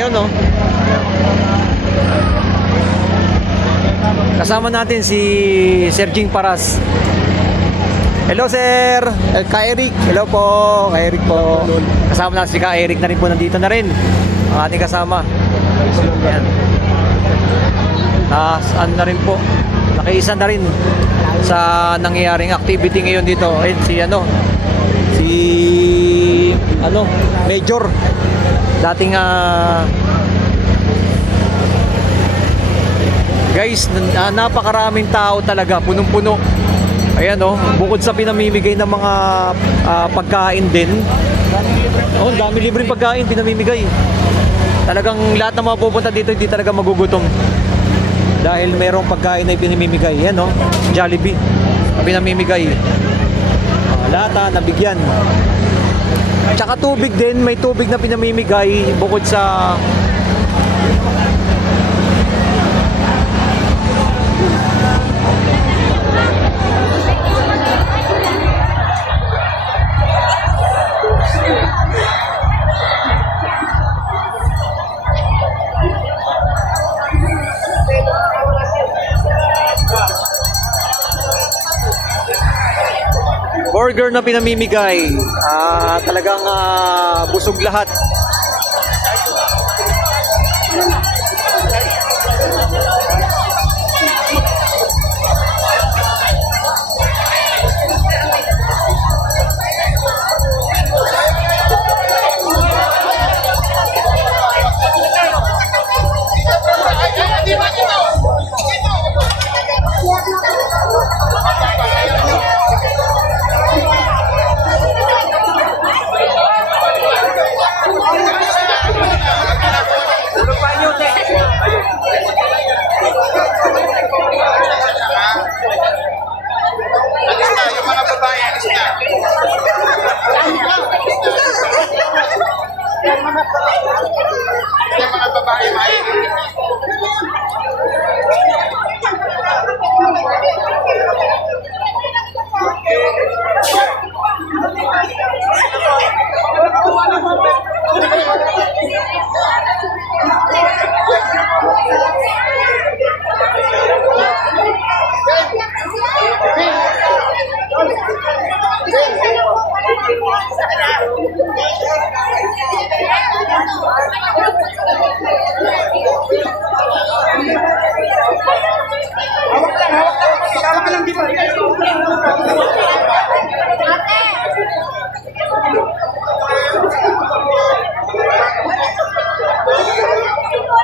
Ayun, no? Kasama natin si Sir Jing Paras. Hello, Sir! Ka Eric. Hello po, Ka Eric po. Kasama natin si Ka Eric na rin po. Nandito na rin ang ating kasama. Ayan. Ano na rin po, nakiisa na rin sa nangyayaring activity ngayon dito. Ayun, si Major. Dating guys, napakaraming tao talaga, punong-puno. Ayan, bukod sa pinamimigay ng mga pagkain din. Dami libreng pagkain pinamimigay. Talagang lahat ng mga pupunta dito hindi talaga magugutom. Dahil mayroong pagkain na pinamimigay. Ayan, Jollibee na pinamimigay. Lahat nabigyan. Tsaka tubig din, may tubig na pinamimigay bukod sa burger na pinamimigay. Talagang busog lahat.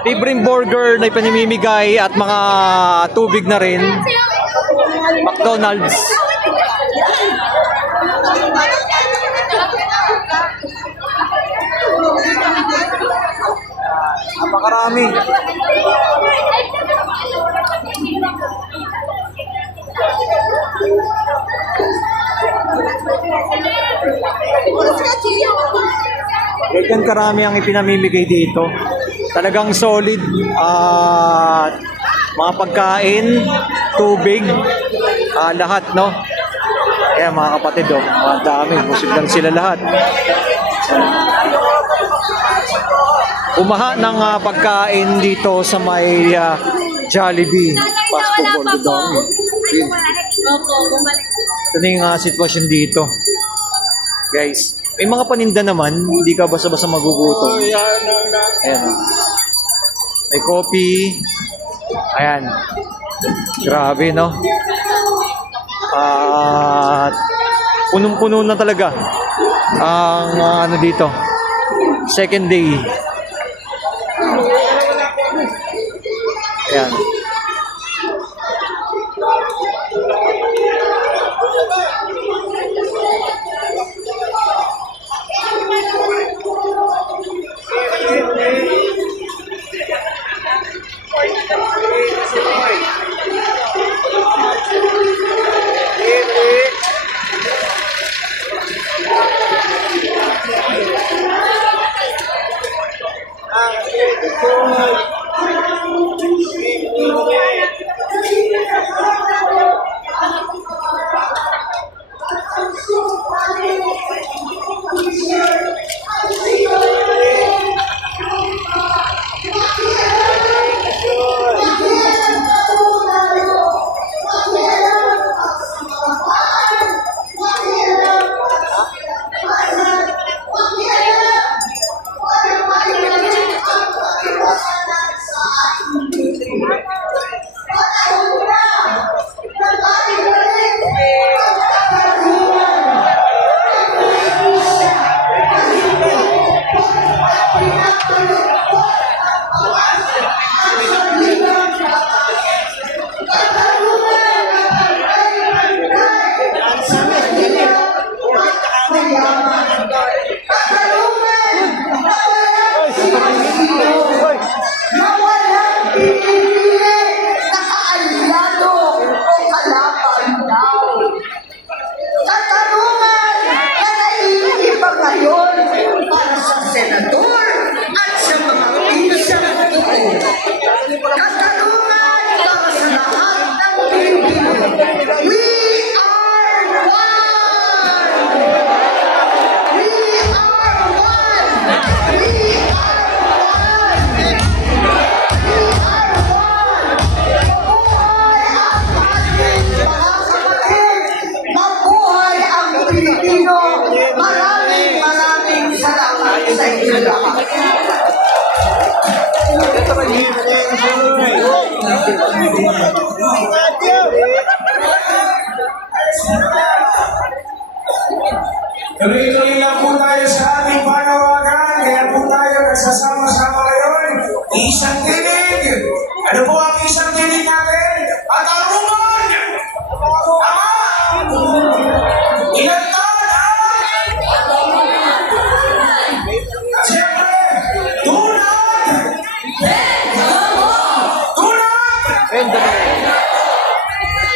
Libreng burger na ipinamimigay at mga tubig na rin. McDonald's. Napakarami. Ganyan karami ang ipinamimigay dito. Talagang solid. Mga pagkain, tubig, lahat, no? Kaya mga kapatid, mga dami. Busog lang sila lahat. Umaha ng pagkain dito sa may Jollibee fast food dami. Ito na yung sitwasyon dito, guys. May mga paninda naman, hindi ka basta-basta magugutom. Ayan. May coffee. Ayan. Grabe, no? At punong-puno na talaga ang dito. Second day. Ayan. na walang pinipili na kaalyado o kalaban daw. Katanungan na naiiba ngayon para sa senador at sa mga pinsan ito. Katanungan para sa lahat ng Pilipino. We are one! We are one! We are one! We are one! Mabuhay ang ating mga kapatid! Mabuhay ang Pilipino! Maraming salamat sa inyo lahat. Tuloy-tuloy lang po tayo sa ating panawagan, kaya po tayo nagsasama-sama ngayon. Isang tinig! Ano po ang isang tinig natin? At aruman! Ama! Ilan taon ang... Siyempre, tunad! Tunad!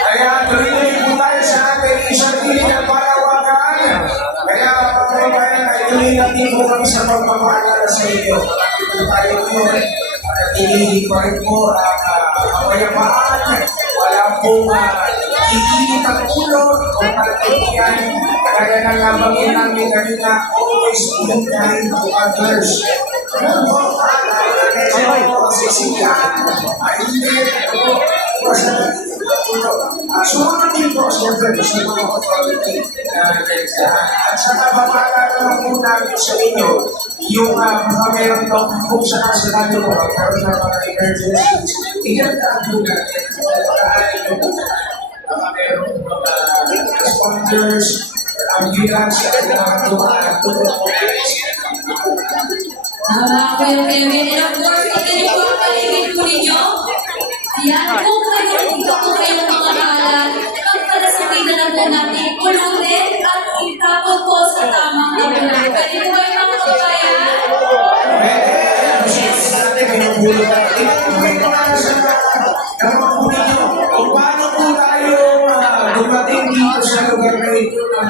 Kaya tuloy-tuloy po tayo sa ating isang tinig na panawagan. Kaya kababayan, ay tuloy natin po kami sa pagpapaalala sa inyo. Ito tayo ngayon. Tinili pa rin po ang kapayapaan. Wala pong iinit ang ulo o pagkaibigan. Kaya nangabangin namin kanina, always be kind to others. Ano po, ay sisiyan, ay hindi, sumunod din po siyempre sa mga authority at sa kababala naman po namin sa inyo yung baka meron daw kung saan sa natin po magkaroon ng mga emergencies iyan po natin baka meron mga responders ambulance at mga tulong po Kuya Kevin, and of course, pagkali po ang paligid po ninyo. Yan, kung kayo, dito po kayo ng mga kalat, pagpalasapitan na po natin, pulutin at itapon po sa tamang lugar. Pwede po kayo mga kabayan? Kung paano po tayo dumating dito sa lugar na ito na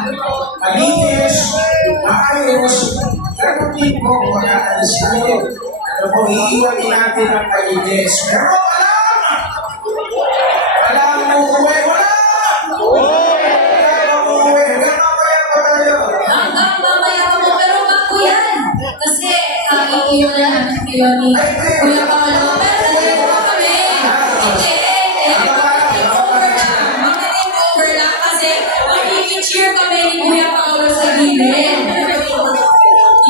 malinis, maayos, ganun din po makaalis tayo. Ano po, iiwan natin ang malinis. Pero alam mo uwi, wala! Alam mo uwi, hanggang mamaya pa tayo. Hanggang mamaya pa po, pero bago yan. Kasi, iiwan na namin kayo ni Kuya Paolo. Pero nandito po kami. Hindi, over lang kasi mag-i-cheer kami ni Kuya Paolo sa gilid.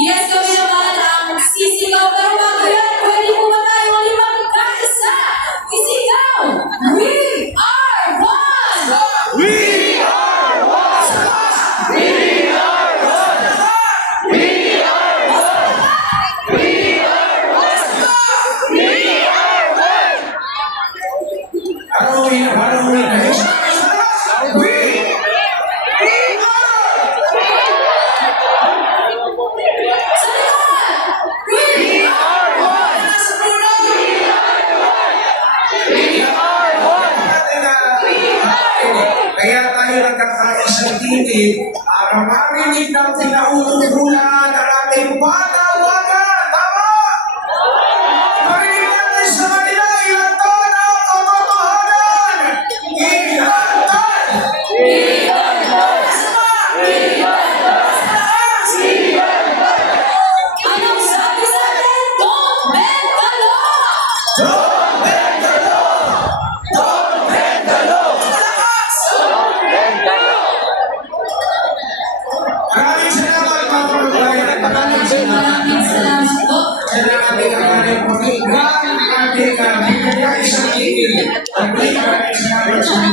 Yes, kami naman ang sisigaw. Pero bago yan, pwede po ba tayo limang kaisa? Isigaw! We are one! We are one! We are one! We are one! We are one! We are one! Ano uwi na? Ano uwi na? We kaya tayo nagkakaisang tinig para marinig ng tinautugulan ng ating panawagan. Tama! Marinig natin sa kanila ilang taon ang katotohanan. Ilang taon! Anong sabi sa atin? Don't bend the law! Don't bend the law! Don't bend the law! Maraming salamat mga kababayan. Maraming salamat. Maraming salamat po. Sa ating ating pakinggan, ating bigyan isang tigil. Maraming salamat sa